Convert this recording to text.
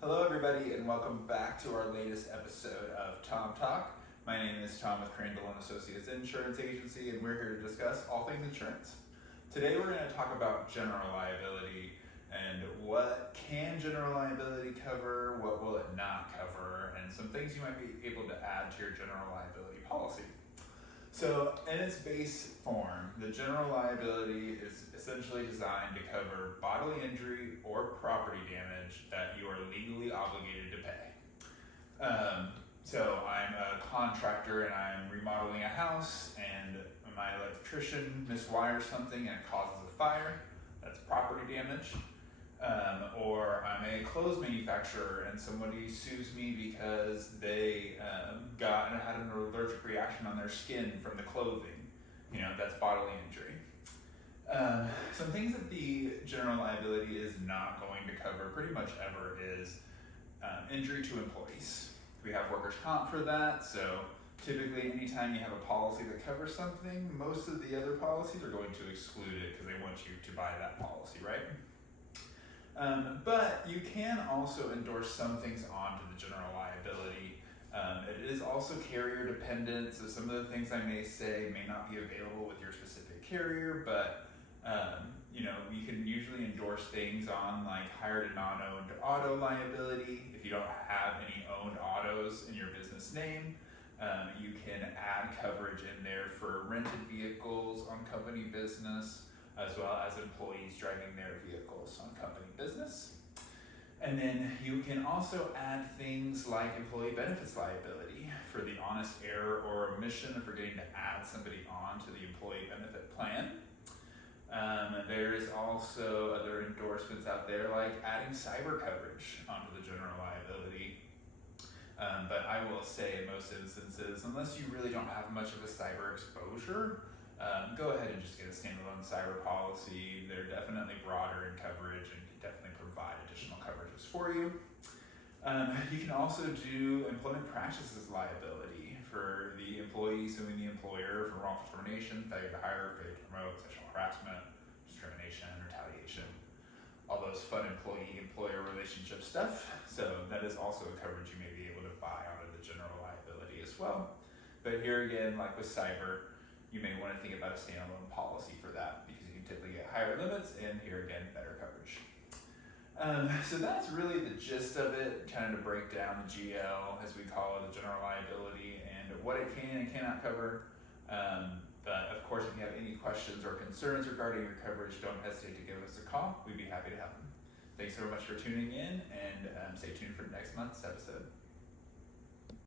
Hello everybody and welcome back to our latest episode of Tom Talk. My name is Tom with Crandall and Associates Insurance Agency and we're here to discuss all things insurance. Today we're going to talk about general liability and what can general liability cover, what will it not cover, and some things you might be able to add to your general liability policy. So in its base form, the general liability is essentially designed to cover bodily injury or property damage that you are legally obligated to pay. So I'm a contractor and I'm remodeling a house and my electrician miswires something and it causes a fire. That's property damage. Or I'm a clothes manufacturer and somebody sues me because they had an allergic reaction on their skin from the clothing. That's bodily injury. Some things that the general liability is not going to cover pretty much ever is injury to employees. We have workers' comp for that, so typically anytime you have a policy that covers something, most of the other policies are going to exclude it because they want you to buy that policy, right? But you can also endorse some things onto the general liability. It is also carrier dependent, so some of the things I may say may not be available with your specific carrier, but you can usually endorse things on like hired and non-owned auto liability. If you don't have any owned autos in your business name, you can add coverage in there for rented vehicles on company business, as well as employees driving their vehicles on company business. And then you can also add things like employee benefits liability for the honest error or omission of forgetting to add somebody on to the employee benefit plan. There is also other endorsements out there like adding cyber coverage onto the general liability. But I will say in most instances, unless you really don't have much of a cyber exposure, go ahead and just get a standalone cyber policy. They're definitely broader in coverage and can definitely provide additional coverages for you. You can also do employment practices liability for the employee suing the employer for wrongful termination, failure to hire, failure to promote, sexual harassment, discrimination, retaliation, all those fun employee-employer relationship stuff. So that is also a coverage you may be able to buy out of the general liability as well. But here again, like with cyber, you may want to think about a standalone policy for that because you can typically get higher limits and here again, better coverage. So that's really the gist of it, kind of to break down the GL, as we call it, the general liability, and what it can and cannot cover. But of course, if you have any questions or concerns regarding your coverage, don't hesitate to give us a call. We'd be happy to help. Thanks so much for tuning in and stay tuned for next month's episode.